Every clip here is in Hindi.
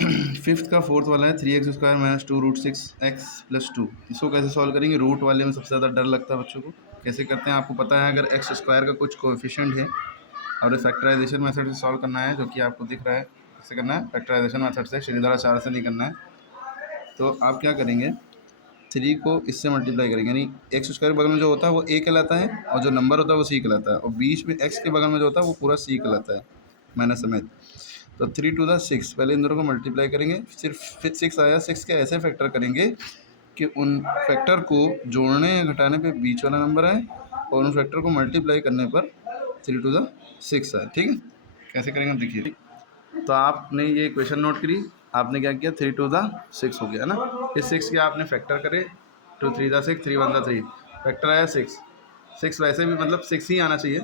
फिफ्थ का फोर्थ वाला है 3x² माइनस 2√6x+2। इसको कैसे सॉल्व करेंगे? रूट वाले में सबसे ज़्यादा डर लगता है बच्चों को। कैसे करते हैं आपको पता है, अगर x² का कुछ कोएफिशिएंट है और फैक्टराइजेशन मेथड से सॉल्व करना है, जो कि आपको दिख रहा है कैसे करना है, फैक्टराइजेशन मेथड से, श्रीधरा 4 से नहीं करना है। तो आप क्या करेंगे, 3 को इससे मल्टीप्लाई करेंगे, यानी x² के बगल में जो होता है वो a कहलाता है और जो नंबर होता है वो c कहलाता है, और बीच में x के बगल में जो होता है वो पूरा c कहलाता है माइनस समेत। तो 3 टू द 6, पहले इन दोनों को मल्टीप्लाई करेंगे, सिर्फ 6 आया, 6 के ऐसे फैक्टर करेंगे कि उन फैक्टर को जोड़ने या घटाने पे बीच वाला नंबर आए और उन फैक्टर को मल्टीप्लाई करने पर 3 टू द 6 आए। ठीक है, कैसे करेंगे देखिए। तो आपने ये इक्वेशन नोट करी, आपने क्या किया, 3 टू द 6 हो गया ना। इस 6 के आपने फैक्टर करे, 2 3 द 6, 3 1 द 3, फैक्टर आया 6। 6 वैसे भी मतलब 6 ही आना चाहिए।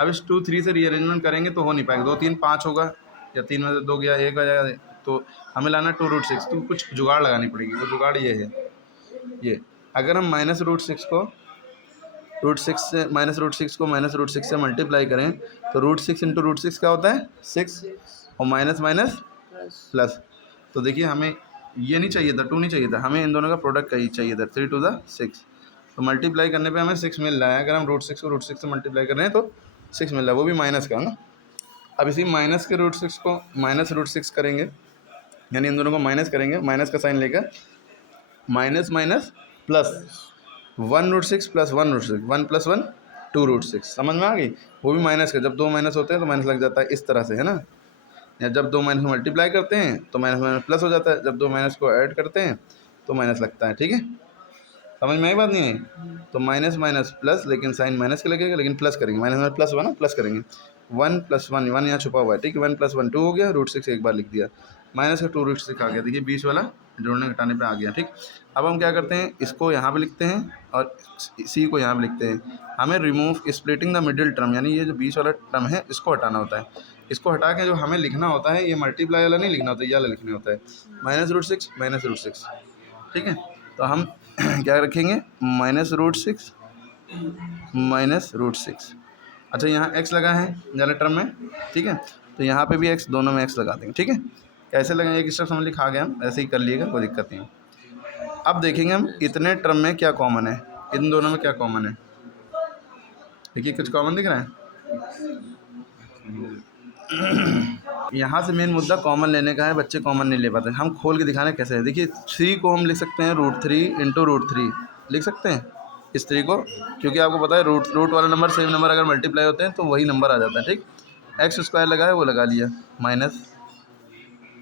अब इस 2 3 से रीअरेंजमेंट करेंगे तो हो नहीं पाएगा, 2 3 5 होगा, या 3 में से 2 गया 1 आ जाएगा। तो हमें लाना 2√6, तो कुछ जुगाड़ लगानी पड़ेगी। वो जुगाड़ ये है, ये अगर हम -√6 को √6 से -√6 से मल्टीप्लाई करें तो √6 इंटू √6 क्या होता है 6, और माइनस माइनस प्लस। तो देखिए हमें ये नहीं चाहिए था, 2 नहीं चाहिए था, हमें इन दोनों का प्रोडक्ट का ही चाहिए था, 3 टू द 6। तो मल्टीप्लाई करने पे हमें 6 मिल रहा है। अगर हम √6 को √6 से मल्टीप्लाई कर रहे हैं तो 6 मिल रहा है, वो भी माइनस का ना। अब इसी माइनस के √6 को -√6 करेंगे, यानी इन दोनों को माइनस करेंगे, माइनस का साइन लेकर माइनस माइनस प्लस 1√6 प्लस 1√6, 1 + 1 2√6। समझ में आ गई? वो भी माइनस का, जब 2 माइनस होते हैं तो माइनस लग जाता है, इस तरह से है ना। या जब 2 माइनस मल्टीप्लाई करते हैं तो माइनस माइनस प्लस हो जाता है, जब 2 माइनस को ऐड करते हैं तो माइनस लगता है। ठीक है, समझ में आई बात नहीं है? तो माइनस माइनस प्लस, लेकिन साइन माइनस का लगेगा, लेकिन प्लस करेंगे, माइनस माइनस प्लस हुआ ना, प्लस करेंगे। 1 + 1, 1 यहाँ छुपा हुआ है, ठीक है। 1 + 1 2 हो गया, √6 एक बार लिख दिया, माइनस का 2√6 आ गया। देखिए बीच वाला जोड़ने घटाने पे आ गया। ठीक, अब हम क्या करते हैं, इसको यहाँ पे लिखते हैं और सी को यहाँ पे लिखते हैं। हमें remove splitting the middle term, यानी ये जो बीच वाला टर्म है इसको हटाना होता है। इसको हटा के जो हमें लिखना होता है, ये मल्टीप्लाई वाला नहीं लिखना होता, ये वाला लिखना होता है, -√6 -√6। ठीक है, तो हम क्या रखेंगे, -√6 -√6। अच्छा, यहाँ x लगा है ज़्यादा टर्म में, ठीक है, तो यहाँ पे भी x, दोनों में x लगा देंगे। ठीक है, कैसे लगाएंगे, एक स्टेप समझ लिखा आ गया, हम ऐसे ही कर लिएगा, कोई दिक्कत नहीं है। अब देखेंगे हम इतने टर्म में क्या कॉमन है, इन दोनों में क्या कॉमन है। देखिए कुछ कॉमन दिख रहा है। यहाँ से मेन मुद्दा कॉमन लेने का है, बच्चे कॉमन नहीं ले पाते। हम खोल के दिखाने कैसे है, देखिए 3 को हम लिख सकते हैं √3 इंटू √3 लिख सकते हैं इस 3 को, क्योंकि आपको पता है रूट वाला नंबर सेम नंबर अगर मल्टीप्लाई होते हैं तो वही नंबर आ जाता है। ठीक, x² लगा है वो लगा लिया, माइनस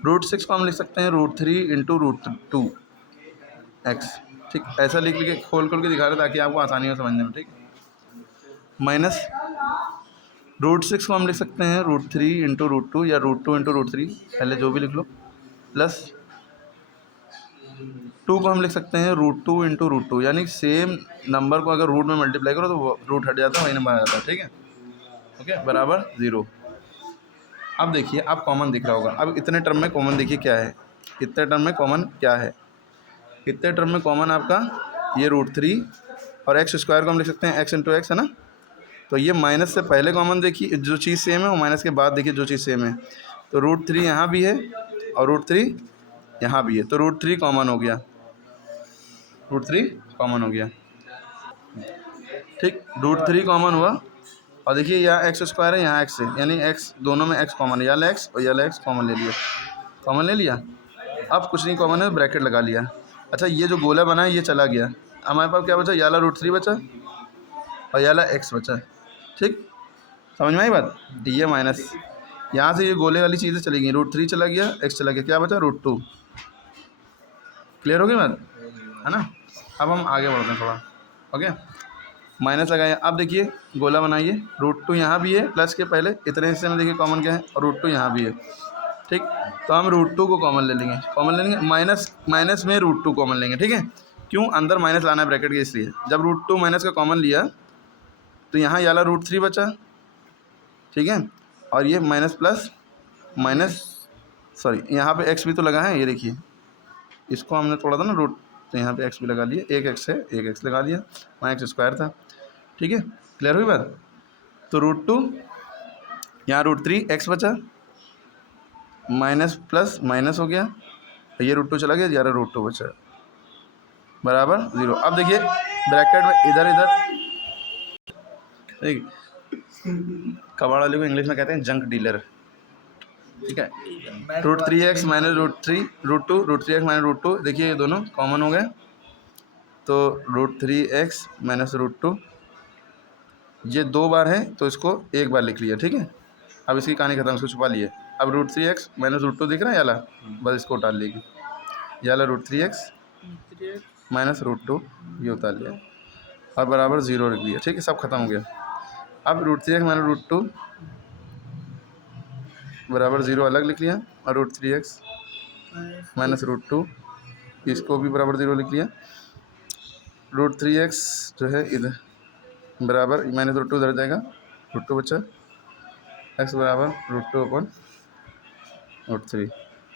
√6 को हम लिख सकते हैं √3 इंटू √2x। ठीक, ऐसा लिख के खोल के दिखा रहे ताकि आपको आसानी हो समझने में। ठीक, माइनस √6 को हम लिख सकते हैं √3 इंटू √2 या √2 इंटू √3, पहले जो भी लिख लो, प्लस 2 को हम लिख सकते हैं √2 इंटू √2, यानी सेम नंबर को अगर रूट में मल्टीप्लाई करो तो रूट हट जाता है, वही नंबर आ जाता है। ठीक है, ओके, बराबर 0। अब देखिए, अब कॉमन दिख रहा होगा। अब इतने टर्म में कॉमन देखिए क्या है, इतने टर्म में कॉमन क्या है, इतने टर्म में कॉमन आपका ये √3 और x² को हम लिख सकते हैं x इंटू एक्स, है ना। तो ये माइनस से पहले कॉमन देखिए जो चीज़ सेम है, और माइनस के बाद देखिए जो चीज़ सेम है। तो √3 यहाँ भी है और √3 यहाँ भी है, तो √3 कॉमन हो गया, √3 कॉमन हो गया। ठीक, √3 कॉमन हुआ, और देखिए यहाँ x² है, यहाँ x है, यानी x, दोनों में x कॉमन है, याला x और याला x कॉमन ले लिया, कॉमन ले लिया। अब कुछ नहीं कॉमन है, ब्रैकेट लगा लिया। अच्छा, ये जो गोला बना है ये चला गया, हमारे पास क्या बचा, याला √3 बचा और याला x बचा। ठीक, समझ में आई बात। ये माइनस, यहाँ से ये गोले वाली चीज़ें चली गई, √3 चला गया, x चला गया, क्या बचा, √2। क्लियर हो गई बात, है ना। अब हम आगे बढ़ते हैं थोड़ा, ओके। माइनस लगाइए, अब देखिए गोला बनाइए, √2 यहाँ भी है, प्लस के पहले इतने हिस्से में देखिए कॉमन क्या है, और √2 यहाँ भी है। ठीक, तो हम √2 को कॉमन ले लेंगे, कॉमन ले लेंगे, माइनस में √2 कॉमन लेंगे। ठीक है, क्यों, अंदर माइनस लाना है ब्रैकेट के, इसलिए जब √2 माइनस का कॉमन लिया तो यहाँ याला √3 बचा। ठीक है, और ये माइनस प्लस माइनस, सॉरी यहाँ पे x भी तो लगा है, ये देखिए इसको हमने तोड़ा था ना रूट, तो यहाँ पे x भी लगा लिया, एक x है, एक x लगा दिया, वहाँ x² था। ठीक है, क्लियर हुई बात। तो √2 यहाँ √3 x बचा, माइनस प्लस माइनस हो गया, ये रूट 2 चला गया, 11 रूट 2 बचा बराबर 0। अब देखिए ब्रैकेट में इधर इधर, ठीक, कबाड़ वाले को इंग्लिश में कहते हैं जंक डीलर, ठीक है। Root 3x minus root 3x minus root 2, देखिए ये दोनों कॉमन हो गए, तो रूट 3x माइनस रूट 2 ये 2 बार है तो इसको एक बार लिख लिया, ठीक है। अब इसकी कहानी खत्म, इसको छुपा लिए। अब रूट 3x माइनस रूट 2 दिख रहा है याला, बस इसको उतार लेगी, याला रूट 3x माइनस रूट 2 ये उतार लिया और बराबर 0 लिख लिया, ठीक है, सब खत्म हो गया। अब रूट 3x माइनस रूट 2 बराबर 0 अलग लिख लिया, और रूट 3x माइनस रूट 2 इसको भी बराबर 0 लिख लिया। रूट 3x जो है इधर बराबर माइनस रूट 2 इधर जाएगा, रूट 2 बचा, x बराबर रूट 2 अपन रूट 3,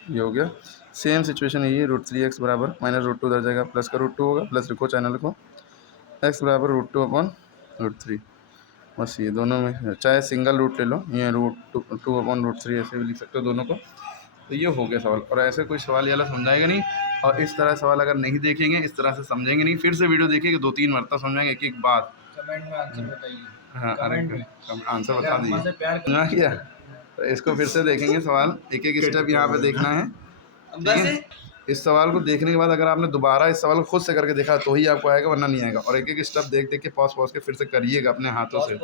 ये हो गया। सेम सिचुएशन यही है, रूट 3x बराबर माइनस रूट 2 इधर जाएगा, प्लस का रूट 2 होगा, प्लस लिखो चाहे ना लिखो, x बराबर रूट 2 अपन रूट 3, बस ये दोनों में चाहे सिंगल रूट ले लो, ये रूट 2 अपन रूट 3 ऐसे भी लिख सकते हो दोनों को। तो ये हो गया सवाल, और ऐसे कोई सवाल ये वाला समझाएगा नहीं, और इस तरह सवाल अगर नहीं देखेंगे, इस तरह से समझेंगे नहीं, फिर से वीडियो देखिए 2-3 मरतबा समझाएंगे एक एक बात। कमेंट में आंसर बताइए। हाँ, कमेंट में आंसर बता दीजिए, प्यार ना किया तो इसको फिर से देखेंगे सवाल, एक एक स्टेप यहाँ पे देखना है, ठीक है। इस सवाल को देखने के बाद अगर आपने दोबारा इस सवाल को खुद से करके देखा तो ही आपको आएगा, वरना नहीं आएगा। और एक एक स्टेप देख देख के पॉज के फिर से करिएगा अपने हाथों से।